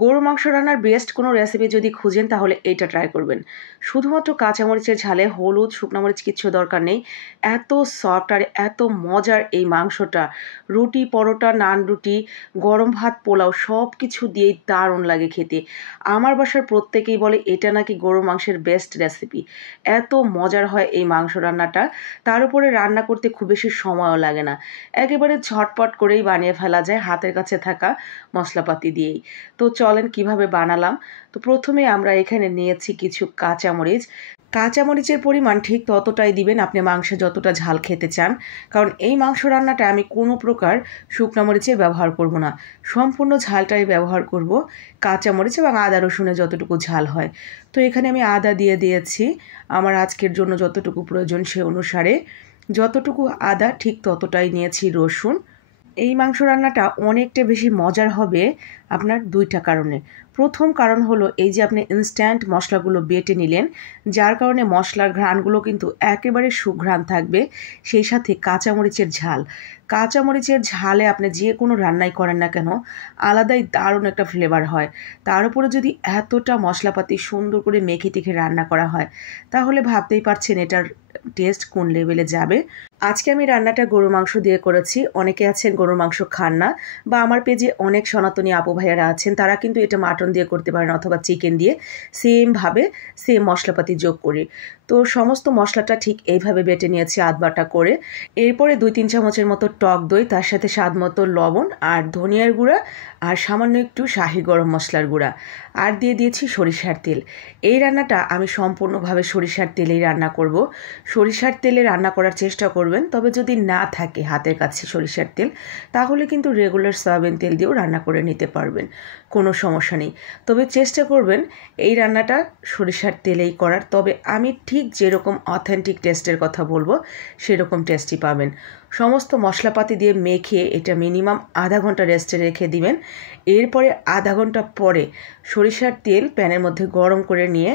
গরুর মাংস রান্নার বেস্ট কোনো রেসিপি যদি খুঁজেন তাহলে এইটা ট্রাই করবেন। শুধুমাত্র কাঁচামরিচের ঝালে হলুদ, শুকনো মরিচ কিচ্ছু দরকার নেই। এত সফট আর এত মজার এই মাংসটা রুটি, পরোটা, নান রুটি, গরম ভাত, পোলাও সব কিছু দিয়েই দারুণ লাগে খেতে। আমার বাসার প্রত্যেকেই বলে এটা নাকি গরুর মাংসের বেস্ট রেসিপি। এত মজার হয় এই মাংস রান্নাটা। তার উপরে রান্না করতে খুব বেশি সময়ও লাগে না, একেবারে ঝটপট করেই বানিয়ে ফেলা যায় হাতের কাছে থাকা মশলাপাতি দিয়েই। তো চলেন কিভাবে বানালাম। তো প্রথমে আমরা এখানে নিয়েছি কিছু কাঁচামরিচ। কাঁচামরিচের পরিমাণ ঠিক ততটাই দিবেন আপনি মাংসে যতটা ঝাল খেতে চান, কারণ এই মাংস রান্নাটা আমি কোনো প্রকার শুকনো মরিচের ব্যবহার করব না, সম্পূর্ণ ঝালটাই ব্যবহার করব কাঁচামরিচ এবং আদা রসুনে যতটুকু ঝাল হয়। তো এখানে আমি আদা দিয়ে দিয়েছি আমার আজকের জন্য যতটুকু প্রয়োজন সে অনুসারে। যতটুকু আদা ঠিক ততটাই নিয়েছি রসুন। এই মাংস রান্নাটা অনেকটা বেশি মজার হবে আপনার দুইটা কারণে। প্রথম কারণ হলো এই যে আপনি ইনস্ট্যান্ট মশলাগুলো বেটে নিলেন, যার কারণে মশলার ঘ্রাণগুলো কিন্তু একেবারে সুঘ্রাণ থাকবে। সেই সাথে কাঁচামরিচের ঝাল, কাঁচামরিচের ঝালে আপনি যে কোনো রান্নাই করেন না কেন আলাদাই দারুণ একটা ফ্লেভার হয়। তার উপরে যদি এতটা মশলাপাতি সুন্দর করে মেখে টেখে রান্না করা হয় তাহলে ভাবতেই পারছেন এটার টেস্ট কোন লেভেলে যাবে। আজকে আমি রান্নাটা গরুর মাংস দিয়ে করেছি। অনেকে আছেন গরুর মাংস খান না, বা আমার পেজে অনেক সনাতনী আপু ভাইয়ারা আছেন তারা কিন্তু এটা মাটন দিয়ে করতে পারেন অথবা চিকেন দিয়ে, সেমভাবে সেম মশলাপাতি যোগ করে। তো সমস্ত মশলাটা ঠিক এইভাবে বেটে নিয়েছি আধ বাটা করে। এরপরে 2-3 চামচের মতো টক দই, তার সাথে স্বাদ মতো লবণ আর ধনিয়ার গুঁড়া আর সামান্য একটু শাহি গরম মশলার গুঁড়া, আর দিয়ে দিয়েছি সরিষার তেল। এই রান্নাটা আমি সম্পূর্ণভাবে সরিষার তেলেই রান্না করব। সরিষার তেলে রান্না করার চেষ্টা করবেন, তবে যদি না থাকে হাতের কাছে সরিষার তেল তাহলে কিন্তু রেগুলার সয়াবিন তেল দিয়েও রান্না করে নিতে পারবেন, কোনো সমস্যা নেই। তবে চেষ্টা করবেন এই রান্নাটা সরিষার তেলেই করার। তবে আমি ঠিক যেরকম অথেন্টিক টেস্টের কথা বলবো সেরকম টেস্টই পাবেন। সমস্ত মশলাপাতি দিয়ে মেখে এটা মিনিমাম আধা ঘন্টা রেস্টে রেখে দিবেন। এরপরে আধা ঘন্টা পরে সরিষার তেল প্যানের মধ্যে গরম করে নিয়ে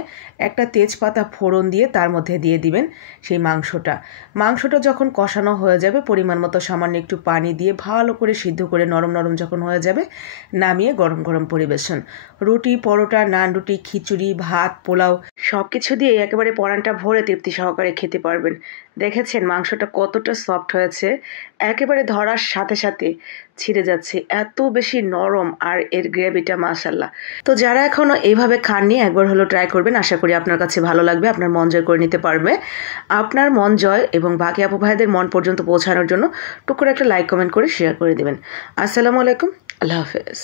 একটা তেজপাতা ফোড়ন দিয়ে তার মধ্যে দিয়ে দিবেন সেই মাংসটা যখন কষানো হয়ে যাবে পরিমাণ মতো সামান্য একটু পানি দিয়ে ভালো করে সিদ্ধ করে নরম নরম যখন হয়ে যাবে নামিয়ে গরম গরম পরিবেশন। রুটি, পরোটা, নান রুটি, খিচুড়ি, ভাত, পোলাও সব কিছু দিয়ে একেবারে পরানটা ভরে তৃপ্তি সহকারে খেতে পারবেন। দেখেছেন মাংসটা কতটা সফট হয়েছে, একেবারে ধরার সাথে সাথে ছিঁড়ে যাচ্ছে, এত বেশি নরম আর এর গ্রেভিটা মাশাআল্লাহ। তো যারা এখনও এইভাবে খাননি একবার হলো ট্রাই করবেন, আশা করি আপনার কাছে ভালো লাগবে, আপনার মন জয় করে নিতে পারবে। আপনার মন জয় এবং বাকি আপু ভাইদের মন পর্যন্ত পৌঁছানোর জন্য টুক করে একটা লাইক কমেন্ট করে শেয়ার করে দেবেন। আসসালামু আলাইকুম, আল্লাহ হাফেজ।